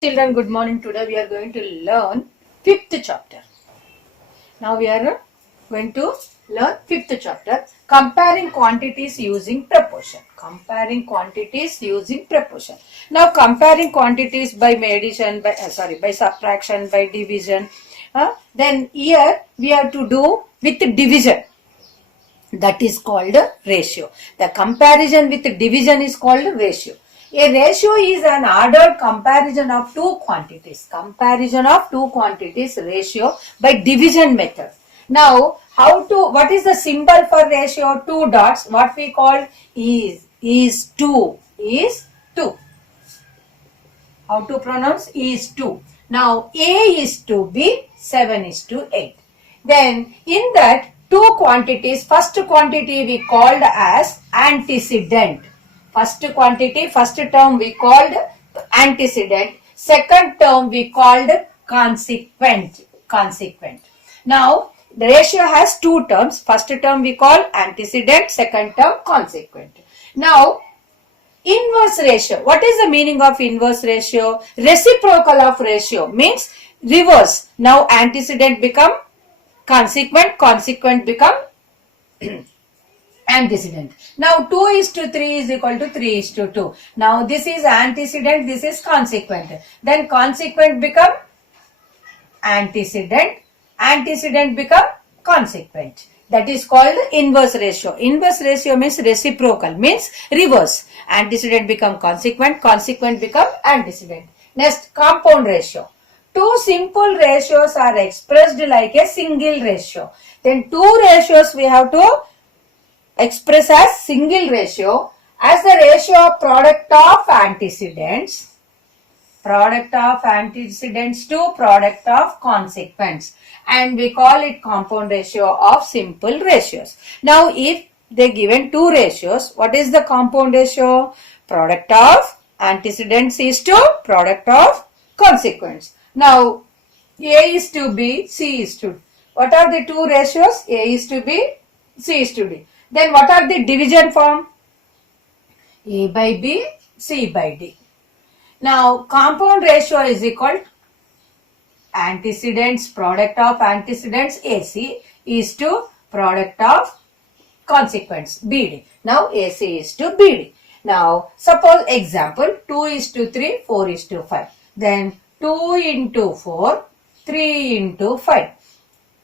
Children, good morning. Today we are going to learn fifth chapter. Now we are going to learn fifth chapter, comparing quantities using proportion. Comparing quantities using proportion. Now comparing quantities by addition, by subtraction, by division. Then here we have to do with division. That is called ratio. The comparison with division is called ratio. A ratio is an ordered comparison of two quantities. Comparison of two quantities ratio by division method. Now, what is the symbol for ratio? Two dots. What we call is 2. Is 2. How to pronounce is 2. Now, A is to B, 7 is to 8. Then, in that, two quantities, first quantity we called as antecedent. First quantity, first term we called antecedent. Second term we called consequent. Now, the ratio has two terms. First term we call antecedent, second term consequent. Now, inverse ratio. What is the meaning of inverse ratio? Reciprocal of ratio means reverse. Now, antecedent become consequent become antecedent. Now 2 is to 3 is equal to 3 is to 2. Now this is antecedent, this is consequent. Then consequent become antecedent become consequent. That is called inverse ratio. Inverse ratio means reciprocal, means reverse. Antecedent become consequent become antecedent. Next, compound ratio. Two simple ratios are expressed like a single ratio. Then two ratios we have to express as single ratio as the ratio of product of antecedents to product of consequents, and we call it compound ratio of simple ratios. Now if they given two ratios, what is the compound ratio? Product of antecedents is to product of consequents. Now, A is to B, C is to D. What are the two ratios? A is to B, C is to D. Then what are the division form? A by B, C by D. Now, compound ratio is equal to antecedents, product of antecedents AC is to product of consequents BD. Now, AC is to BD. Now, suppose example 2 is to 3, 4 is to 5. Then 2 into 4, 3 into 5.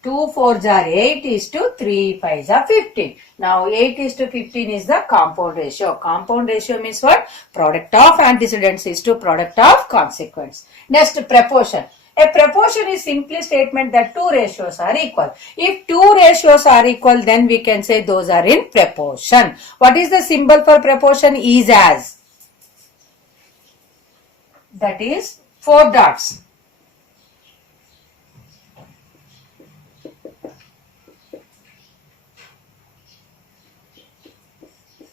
2 4s are 8 is to 3 5s are 15. Now 8 is to 15 is the compound ratio. Compound ratio means what? Product of antecedents is to product of consequents. Next, proportion. A proportion is simply statement that two ratios are equal. If two ratios are equal, then we can say those are in proportion. What is the symbol for proportion? Is as. That is 4 dots.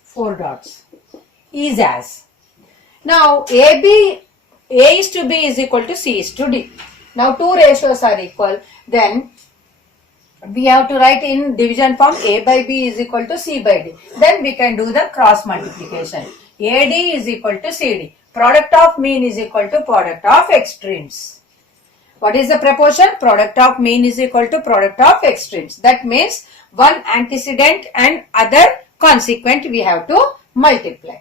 Four dots. Is as. Now A is to B is equal to C is to D. Now two ratios are equal. Then we have to write in division form A by B is equal to C by D. Then we can do the cross multiplication. AD is equal to CD. Product of mean is equal to product of extremes. What is the proportion? Product of mean is equal to product of extremes. That means one antecedent and other consequent we have to multiply.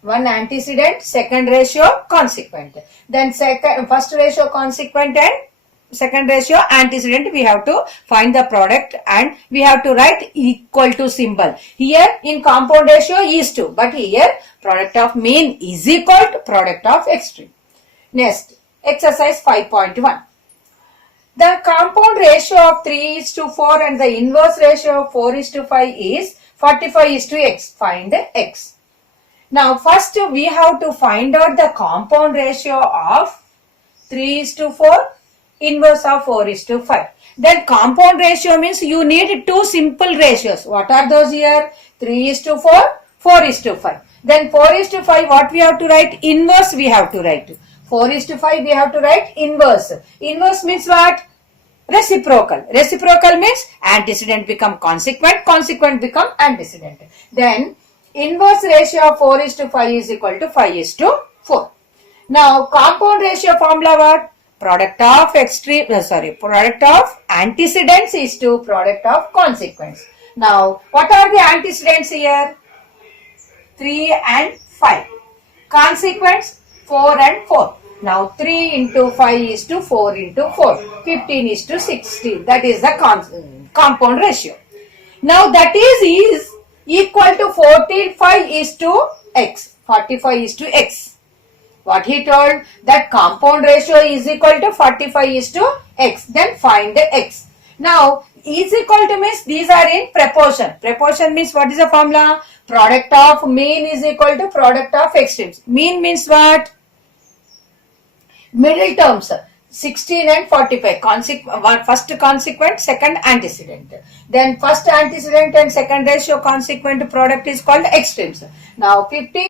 One antecedent, second ratio, consequent. Then first ratio consequent and second ratio antecedent, we have to find the product and we have to write equal to symbol. Here in compound ratio is 2, but here product of mean is equal to product of extreme. Next, exercise 5.1. The compound ratio of 3 is to 4 and the inverse ratio of 4 is to 5 is 45 is to x. Find x. Now first we have to find out the compound ratio of 3 is to 4, inverse of 4 is to 5. Then compound ratio means you need two simple ratios. What are those here? 3 is to 4, 4 is to 5. Then 4 is to 5, what we have to write? Inverse we have to write. 4 is to 5 we have to write inverse. Inverse means what? Reciprocal. Reciprocal means antecedent become consequent become antecedent. Then inverse ratio of 4 is to 5 is equal to 5 is to 4. Now compound ratio formula what? Product of product of antecedents is to product of consequence. Now what are the antecedents here? 3 and 5. Consequence 4 and 4. Now 3 into 5 is to 4 into 4. 15 is to 16. That is the compound ratio. Now that is equal to 45 is to x. 45 is to x. What he told, that compound ratio is equal to 45 is to x. Then find the x. Now is equal to means these are in proportion. Proportion means what is the formula? Product of mean is equal to product of extremes. Mean means what? Middle terms. 16 and 45. First consequent, second antecedent. Then first antecedent and second ratio consequent product is called extremes. Now 15